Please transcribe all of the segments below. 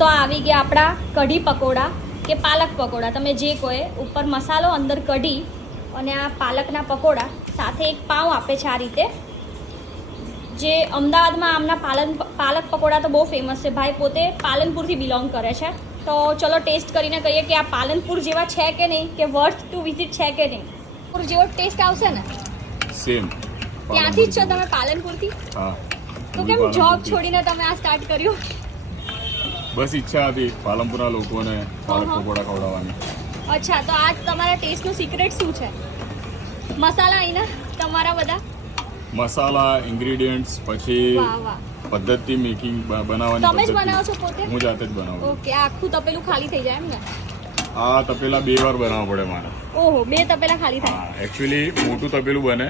તો આવી ગયા આપણા કઢી પકોડા કે પાલક પકોડા, તમે જે કહો. ઉપર મસાલો, અંદર કઢી અને આ પાલકના પકોડા સાથે એક પાઉં આપે છે આ રીતે. જે અમદાવાદમાં આમના પાલક પકોડા તો બહુ ફેમસ છે. ભાઈ પોતે પાલનપુરથી બિલોંગ કરે છે. તો ચલો ટેસ્ટ કરીને કહીએ કે આ પાલનપુર જેવા છે કે નહીં, કે વર્થ ટુ વિઝિટ છે કે નહીં. પાલનપુર જેવો ટેસ્ટ આવશે ને? સેમ. ત્યાંથી જ છો તમે, પાલનપુરથી? હા. તો કેમ જોબ છોડીને તમે આ સ્ટાર્ટ કર્યું? બસ ઈચ્છા હતી પાલનપુરના લોકોને પાલક પકોડા ખવડાવવાની. અચ્છા, તો આ તમારા ટેસ્ટનું સિક્રેટ શું છે? મસાલા અહીંના તમારા બધા મસાલા, ઇન્ગ્રેડિયન્ટ્સ, પછી વાહ વાહ, પદ્ધતિ મેકિંગ બનાવવાની તમે જ પદ્ધતિ. બનાવો છો પોતે? હું જાતે જ બનાવું. ઓકે, આખું તપેલું ખાલી થઈ જાય એમ ને? આ તપેલા 2 વાર બનાવવા પડે મારે. ઓહો, 2 તપેલા ખાલી થાય? હા, એકચ્યુઅલી મોટું તપેલું બને,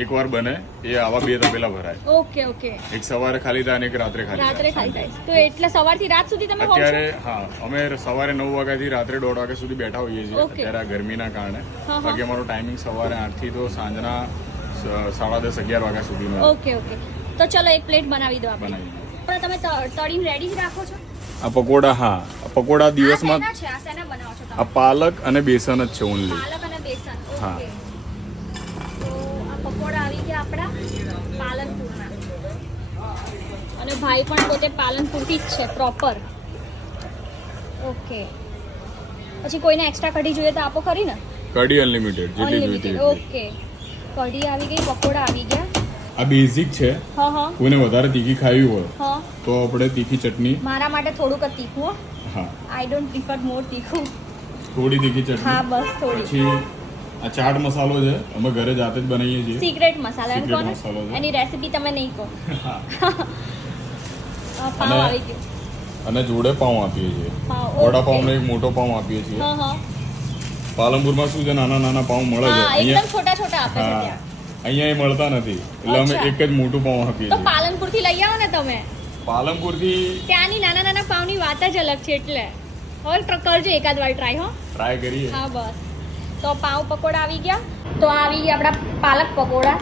એક વાર બને, એ આવા 2 તપેલા ભરાય. Okay okay. એક સવારે ખાલી થાય અને એક રાત્રે ખાલી રાત્રે ખાલી થાય. તો એટલે સવારથી રાત સુધી તમે હોવ છો? અત્યારે હા, અમે સવારે 9 વાગ્યાથી રાત્રે 1:30 વાગ્યા સુધી બેઠા હોઈએ છીએ. Okay. અત્યારે આ ગરમીના કારણે. હા. બાકી અમારો ટાઈમિંગ સવારે 8 થી તો સાંજના 10:30 11 વાગ્યા સુધીનો. Okay okay. તો ચલો એક પ્લેટ બનાવી દો આપણે. બનાવી. પણ તમે તળીને રેડી જ રાખો છો? આ પકોડા, હા, આ પકોડા દિવસમાં આ શેના છે? આ શેના બનાવો છો તમે? આ પાલક અને બેસન જ છે ઓનલી. પાલક અને બેસન. હા. ઓકે. તો આ પકોડા આવી ગયા આપણા પાલનપુરના. અને ભાઈ પણ પોતે પાલનપુરથી જ છે પ્રોપર. ઓકે. પછી કોઈને એક્સ્ટ્રા કઢી જોઈએ તો આપો ખરી ને? કઢી અનલિમિટેડ, જેટલી જોઈતી અનલિમિટેડ. ઓકે. કઢી આવી ગઈ, પકોડા આવી ગયા. આ બેઝિક છે. હા હા કોઈને વધારે તીખી ખાવી હોય હા. તો આપણે તીખી ચટણી. મારા માટે થોડુંક જ તીખું હો. હા, આઈ ડોન્ટ પ્રિફર મોર તીખું. થોડી તીખી હા, ચટણી. બસ થોડી. પછી આ ચાટ મસાલો છે, અમે ઘરે જાતે જ બનાવીએ છીએ. સિક્રેટ મસાલા એમ Secret કહો ને? મસાલો છે. એની રેસિપી તમે નહીં કહો. હા. પાવ અને- આવી ગયો. અને જોડે પાઉં આપીએ છીએ. પાવ, વડાપાઉંનો એક મોટો પાઉં આપીએ છીએ. હા હા પાલનપુરમાં શું છે, નાના નાના પાઉં મળે છે. હા, એકદમ છોટા છોટા આપે છે હા, ત્યાં. અહીંયા એ મળતા નથી, એટલે અમે અચ્છા. એક જ મોટું પાઉં આપીએ તો છીએ. પાલનપુરથી લઈ આવો ને તમે. પાલનપુરથી ત્યાંની નાના નાના પાવની વાત જ અલગ છે. એટલે હવે કરજો એકાદ વાર ટ્રાય. હો ટ્રાય કરીએ. હા બસ. તો પાવ પકોડા આવી ગયા. તો આવી ગયા આપણા પાલક પકોડા.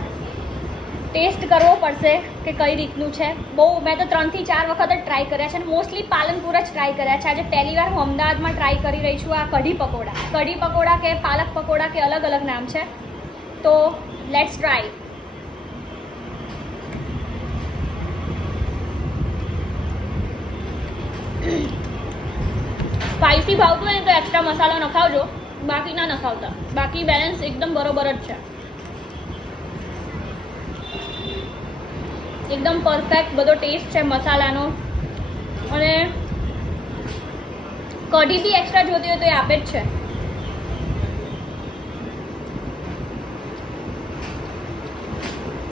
ટેસ્ટ કરવો પડશે કે કઈ રીતનું છે. બહુ મેં તો 3 થી 4 વખત જ ટ્રાય કર્યા છે અને મોસ્ટલી પાલનપુર જ ટ્રાય કર્યા છે. આજે પહેલી વાર હું અમદાવાદમાં ટ્રાય કરી રહી છું આ કઢી પકોડા. કઢી પકોડા કે પાલક પકોડા કે અલગ અલગ નામ છે. તો લેટ્સ ટ્રાય. સ્પાઇસી ભાવતું હોય ને તો એક્સ્ટ્રા મસાલો નખાવજો, બાકી ના નખાવતા. બાકી બેલેન્સ એકદમ બરોબર જ છે. એકદમ પરફેક્ટ બધો ટેસ્ટ છે મસાલાનો. અને કઢી બી એક્સ્ટ્રા જોતી હોય તો એ આપે જ છે.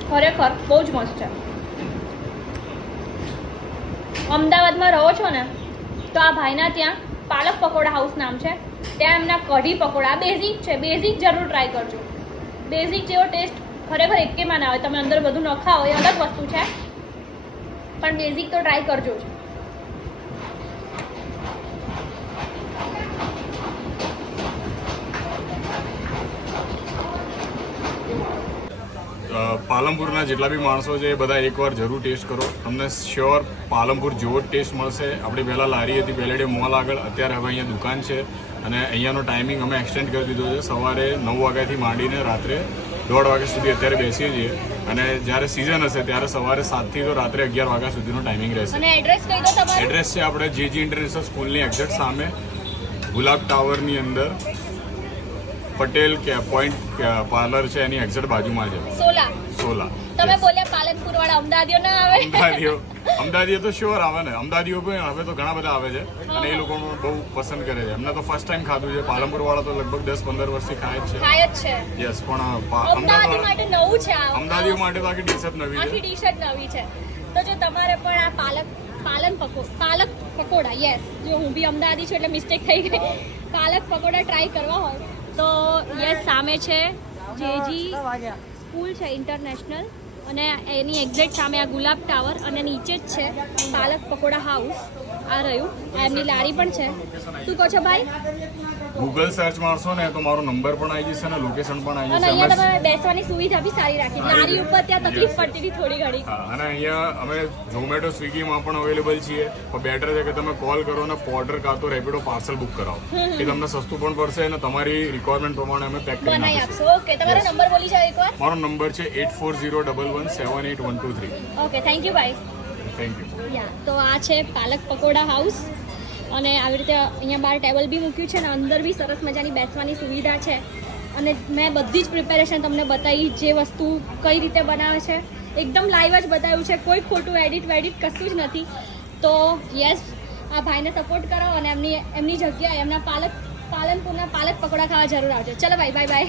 ખરેખર બહુ જ મસ્ત છે. અમદાવાદમાં રહો છો ને તો આ ભાઈના ત્યાં પાલક પકોડા હાઉસ નામ છે, ત્યાં એમના કઢી પકોડા બેઝિક છે. બેઝિક જરૂર ટ્રાય કરજો. બેઝિક જેવો ટેસ્ટ ખરેખર એકેમાં ના આવે. તમે અંદર બધું નખાવો એ અલગ વસ્તુ છે, પણ બેઝિક તો ટ્રાય કરજો જ. પાલનપુરના જેટલા બી માણસો છે એ બધા એકવાર જરૂર ટેસ્ટ કરો. તમને શ્યોર પાલનપુર જેવો જ ટેસ્ટ મળશે. આપણી પહેલાં લારી હતી પેલેડે મોલ આગળ, અત્યારે હવે અહીંયા દુકાન છે. અને અહીંયાનો ટાઈમિંગ અમે એક્સટેન્ડ કરી દીધો છે. સવારે 9 વાગ્યાથી માંડીને રાત્રે 1:30 વાગ્યા સુધી અત્યારે બેસીએ છીએ. અને જ્યારે સિઝન હશે ત્યારે સવારે 7 થી તો રાત્રે 11 વાગ્યા સુધીનો ટાઈમિંગ રહેશે. અને એડ્રેસ કહી દો તમારું. એડ્રેસ છે આપણે જેજી ઇન્ટરનેશનલ સ્કૂલની એક્ઝેક્ટ સામે, ગુલાબ ટાવરની અંદર પટેલ પોઈન્ટ પાર્લર છે, એની એક્ઝેક્ટ બાજુમાં છે. સોલા. તમે બોલ્યા પાલનપુર વાળા અમદાવાદીઓ ના આવે? અમદાવાદીઓ તો શ્યોર આવે ને. અમદાવાદીઓ પણ હવે તો ઘણા બધા આવે છે અને એ લોકો બહુ પસંદ કરે છે. એમને તો ફર્સ્ટ ટાઈમ ખાધું છે. પાલનપુર વાળા તો લગભગ 10-15 વર્ષથી ખાય જ છે. ખાય જ છે. યસ, પણ અમદાવાદી માટે નવું છે આ. અમદાવાદીઓ માટે તો આખી ડિશ જ નવી આખી છે. ડિશ જ નવી છે. તો જો તમારે પણ આ પાલક પકોડા, યસ, જો હું બી અમદાવાદી છું એટલે મિસ્ટેક થઈ ગઈ. પાલક પકોડા ટ્રાય કરવા હોય તો યસ, સામે છે જેજી સ્કૂલ છે ઇન્ટરનેશનલ, અને એની એક્ઝેક્ટ સામે આ ગુલાબ ટાવર, અને નીચે જ છે પાલક પકોડા હાઉસ. આ રહ્યું, આ એમની લારી પણ છે. શું કહો છો ભાઈ? ગૂગલ સર્ચ મારશો ને તો મારો નંબર પણ આવી જશે અને લોકેશન પણ આવી અને જશે. અહીંયા તમારે બેસવાની સુવિધા બી સારી રાખી. લારી ઉપર ત્યાં તકલીફ પડતી હતી થોડી ઘણી. હા, અને અહીંયા અમે ઝોમેટો સ્વિગીમાં પણ અવેલેબલ છીએ, પણ બેટર છે કે તમે કોલ કરો અને પોર્ટર કાં તો રેપિડો પાર્સલ બુક કરાવો, એ તમને સસ્તું પણ પડશે અને તમારી રિક્વાયરમેન્ટ પ્રમાણે અમે પેક કરી બનાવી આપીશું. આપશો. ઓકે, તમારો નંબર બોલી જાઓ એકવાર. મારો નંબર છે 8401178123. ઓકે, થેન્ક યુ ભાઈ. Thank you. યા, તો આ છે પાલક પકોડા હાઉસ અને આવી રીતે અહીંયા બહાર ટેબલ બી મૂક્યું છે અને અંદર બી સરસ મજાની બેસવાની સુવિધા છે. અને મેં બધી જ પ્રિપેરેશન તમને બતાવી, જે વસ્તુ કઈ રીતે બનાવે છે એકદમ લાઈવ જ બતાવ્યું છે, કોઈ ખોટું એડિટ કશું જ નથી. તો યસ, આ ભાઈને સપોર્ટ કરો અને એમની જગ્યાએ એમના પાલનપુરના પાલક પકોડા ખાવા જરૂર આવજો. ચલો ભાઈ, બાય બાય.